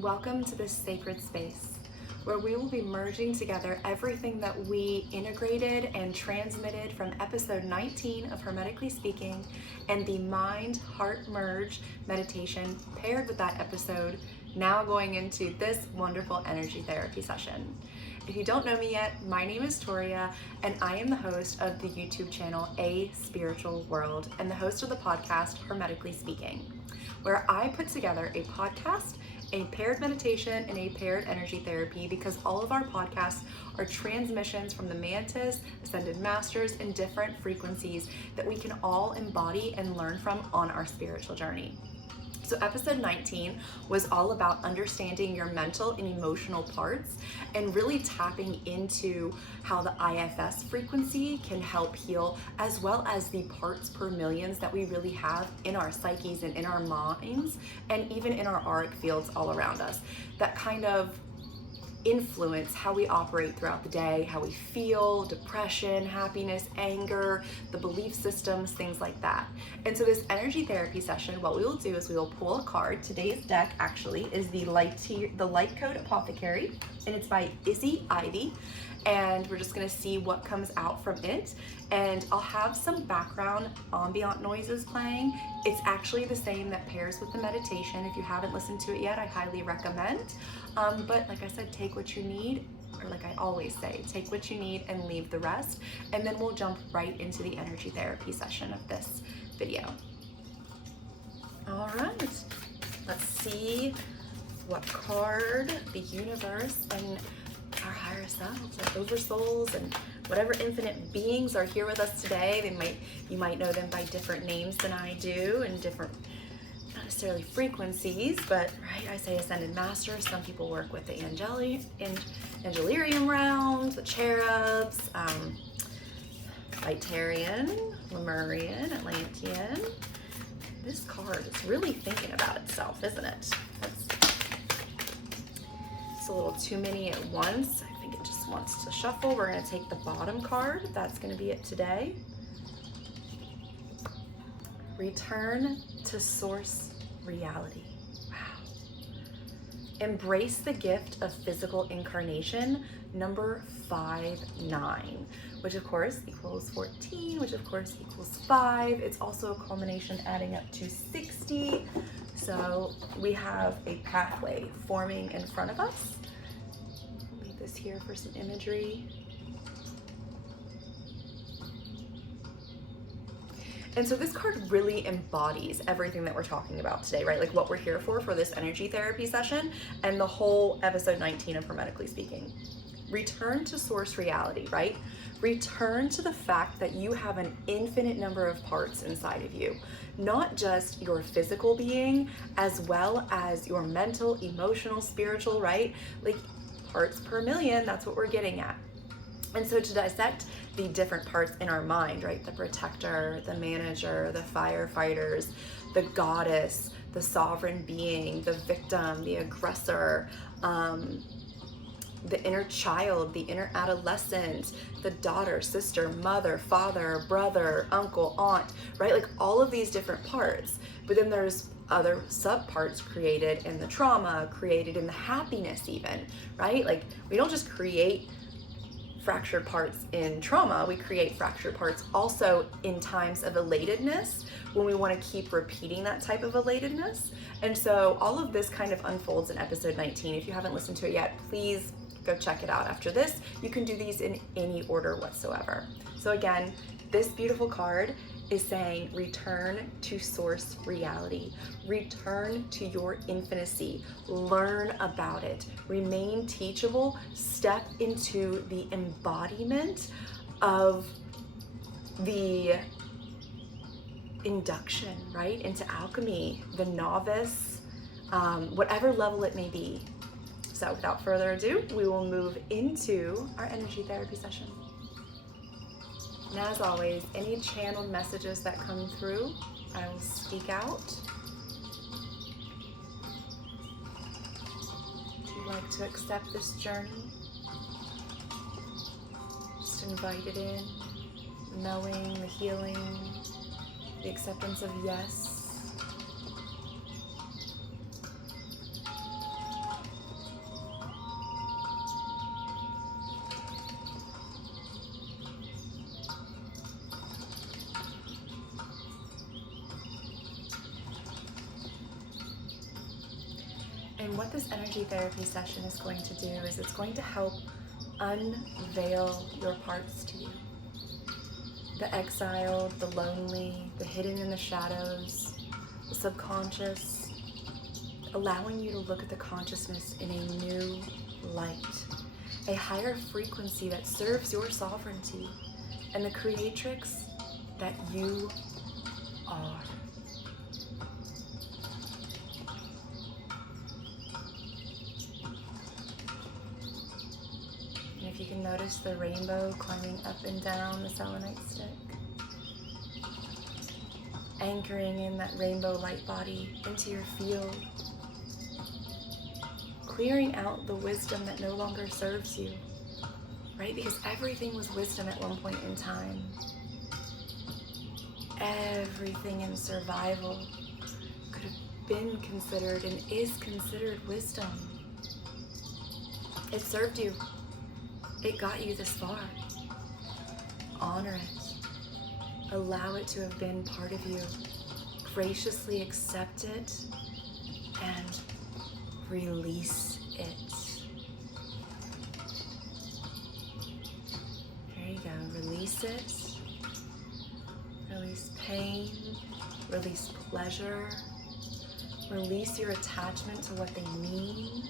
Welcome to this sacred space where we will be merging together everything that we integrated and transmitted from episode 19 of Hermetically Speaking and the mind-heart merge meditation paired with that episode, now going into this wonderful energy therapy session. If you don't know me yet, my name is Toria and I am the host of the YouTube channel A Spiritual World and the host of the podcast Hermetically Speaking, where I put together a podcast, a paired meditation, and a paired energy therapy because all of our podcasts are transmissions from the mantis, ascended masters, in different frequencies that we can all embody and learn from on our spiritual journey. So episode 19 was all about understanding your mental and emotional parts and really tapping into how the IFS frequency can help heal, as well as the parts per millions that we really have in our psyches and in our minds and even in our auric fields all around us that kind of influence how we operate throughout the day, how we feel, depression, happiness, anger, the belief systems, things like that. And so this energy therapy session, what we will do is we will pull a card. Today's deck actually is the Light Code Apothecary, and it's by Izzy Ivy. And we're just gonna see what comes out from it. And I'll have some background ambient noises playing. It's actually the same that pairs with the meditation. If you haven't listened to it yet, I highly recommend. But like I said, take what you need, or like I always say, take what you need and leave the rest. And then we'll jump right into the energy therapy session of this video. All right, let's see what card the universe and our higher selves, our oversouls, and whatever infinite beings are here with us today. You might know them by different names than I do, and different, not necessarily frequencies, but right, I say ascended masters. Some people work with the Angelarium round, the cherubs, Lightarian, Lemurian, Atlantean. This card is really thinking about itself, isn't it? It's a little too many at once. I think it just wants to shuffle. We're going to take the bottom card. That's going to be it today. Return to source reality. Wow. Embrace the gift of physical incarnation, number 5-9, which of course equals 14, which of course equals 5. It's also a culmination adding up to 60. So we have a pathway forming in front of us. Leave this here for some imagery. And so this card really embodies everything that we're talking about today, right? Like what we're here for this energy therapy session and the whole episode 19 of Hermetically Speaking. Return to source reality, right? Return to the fact that you have an infinite number of parts inside of you, not just your physical being, as well as your mental, emotional, spiritual, right? Like parts per million, that's what we're getting at. And so to dissect the different parts in our mind, right? The protector, the manager, the firefighters, the goddess, the sovereign being, the victim, the aggressor, the inner child, the inner adolescent, the daughter, sister, mother, father, brother, uncle, aunt, right? Like all of these different parts. But then there's other subparts created in the trauma, created in the happiness even, right? Like we don't just create fractured parts in trauma, we create fractured parts also in times of elatedness when we want to keep repeating that type of elatedness. And so all of this kind of unfolds in episode 19. If you haven't listened to it yet, please go check it out after this. You can do these in any order whatsoever. So again, this beautiful card is saying return to source reality, return to your infinity, learn about it, remain teachable, step into the embodiment of the induction, right, into alchemy, the novice, whatever level it may be. So without further ado, we will move into our energy therapy session. And as always, any channeled messages that come through, I will speak out. If you'd like to accept this journey, just invite it in, knowing the healing, the acceptance of yes. And what this energy therapy session is going to do is it's going to help unveil your parts to you. The exiled, the lonely, the hidden in the shadows, the subconscious, allowing you to look at the consciousness in a new light, a higher frequency that serves your sovereignty and the creatrix that you are. And if you can notice the rainbow climbing up and down the selenite stick, anchoring in that rainbow light body into your field, clearing out the wisdom that no longer serves you, right? Because everything was wisdom at one point in time. Everything in survival could have been considered and is considered wisdom. It served you. It got you this far. Honor it. Allow it to have been part of you. Graciously accept it and release it. There you go. Release it. Release pain. Release pleasure. Release your attachment to what they mean.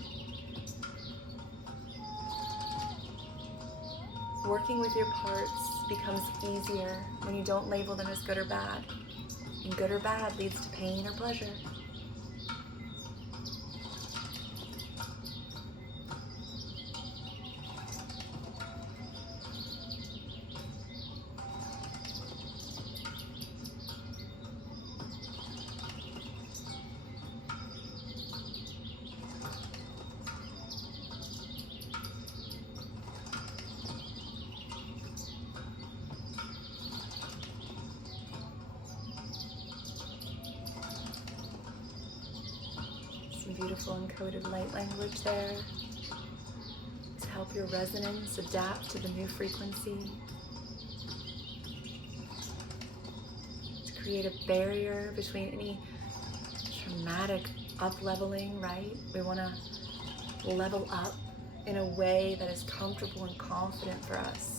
Working with your parts becomes easier when you don't label them as good or bad. And good or bad leads to pain or pleasure. Beautiful encoded light language there to help your resonance adapt to the new frequency, to create a barrier between any traumatic up-leveling, right? We want to level up in a way that is comfortable and confident for us.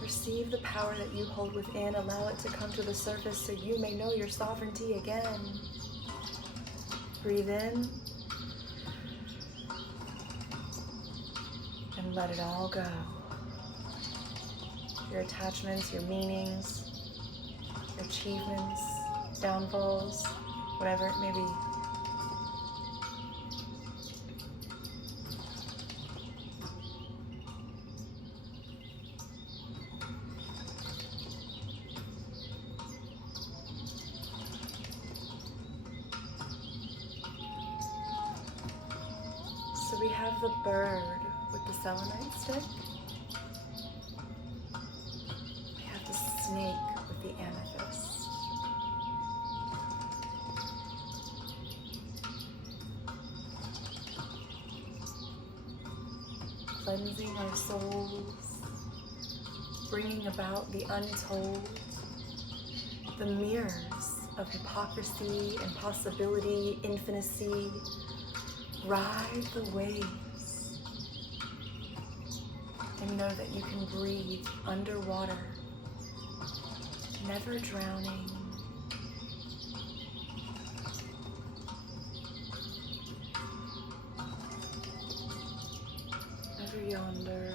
Receive the power that you hold within. Allow it to come to the surface so you may know your sovereignty again. Breathe in and let it all go. Your attachments, your meanings, your achievements, downfalls, whatever it may be. So we have the bird with the selenite stick. We have the snake with the amethyst. cleansing our souls, bringing about the untold, the mirrors of hypocrisy, impossibility, infinity. Ride the waves and know that you can breathe underwater, never drowning. Never yonder.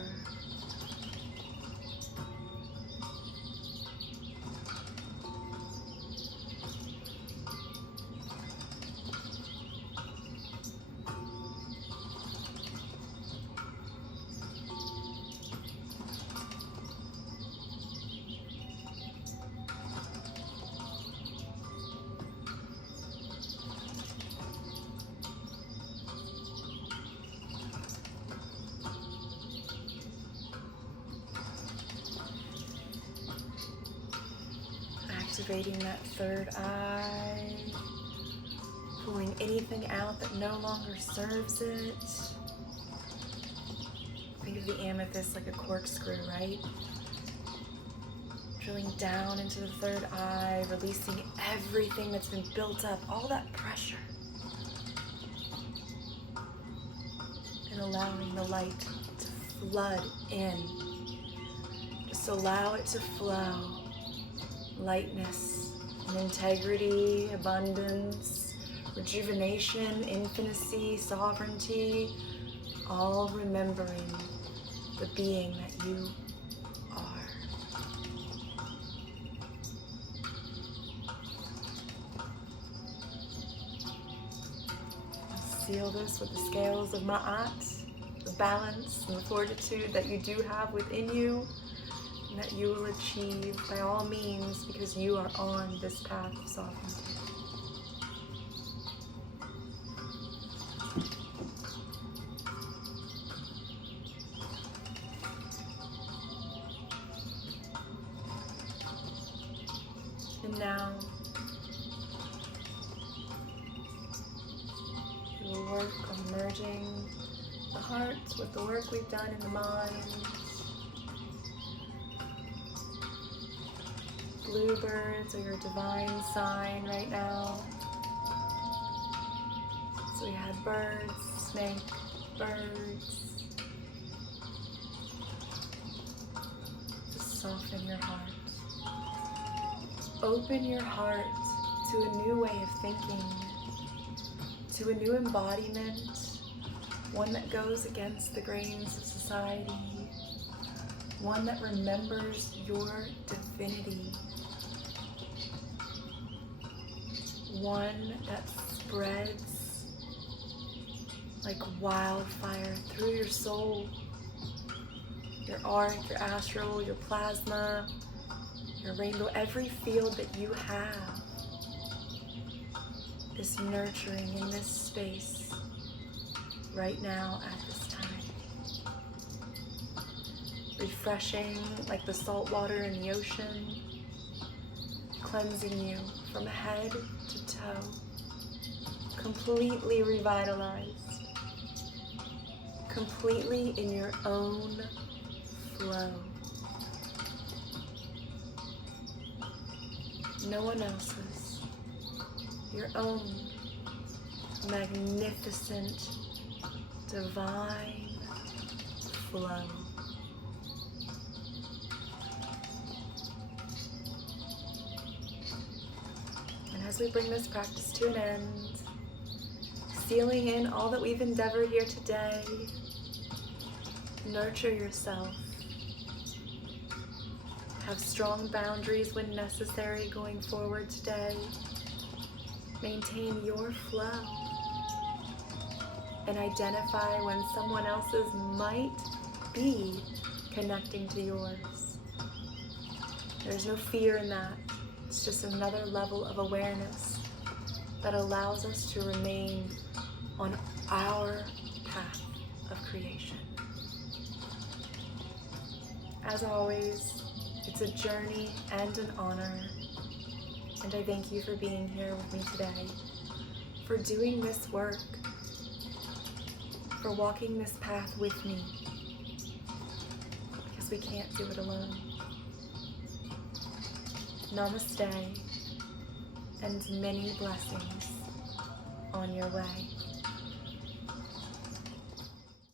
Activating that third eye, pulling anything out that no longer serves it. Think of the amethyst like a corkscrew, right? Drilling down into the third eye, releasing everything that's been built up, all that pressure. And allowing the light to flood in. Just allow it to flow. Lightness and integrity, abundance, rejuvenation, infinity, sovereignty, all remembering the being that you are. Seal this with the scales of Ma'at, the balance and the fortitude that you do have within you, and that you will achieve by all means because you are on this path of sovereignty. And now, we will work on merging the heart with the work we've done in the mind. Bluebirds are your divine sign right now. So we had birds, snake, birds. Just soften your heart. Open your heart to a new way of thinking, to a new embodiment, one that goes against the grains of society, one that remembers your divinity. One that spreads like wildfire through your soul, your arc, your astral, your plasma, your rainbow. Every field that you have is nurturing in this space right now at this time. Refreshing like the salt water in the ocean, cleansing you from head to toe, completely revitalized, completely in your own flow. No one else's, your own magnificent, divine flow. As we bring this practice to an end, sealing in all that we've endeavored here today, nurture yourself. Have strong boundaries when necessary going forward today. Maintain your flow and identify when someone else's might be connecting to yours. There's no fear in that. It's just another level of awareness that allows us to remain on our path of creation. As always, it's a journey and an honor, and I thank you for being here with me today, for doing this work, for walking this path with me, because we can't do it alone. Namaste, and many blessings on your way.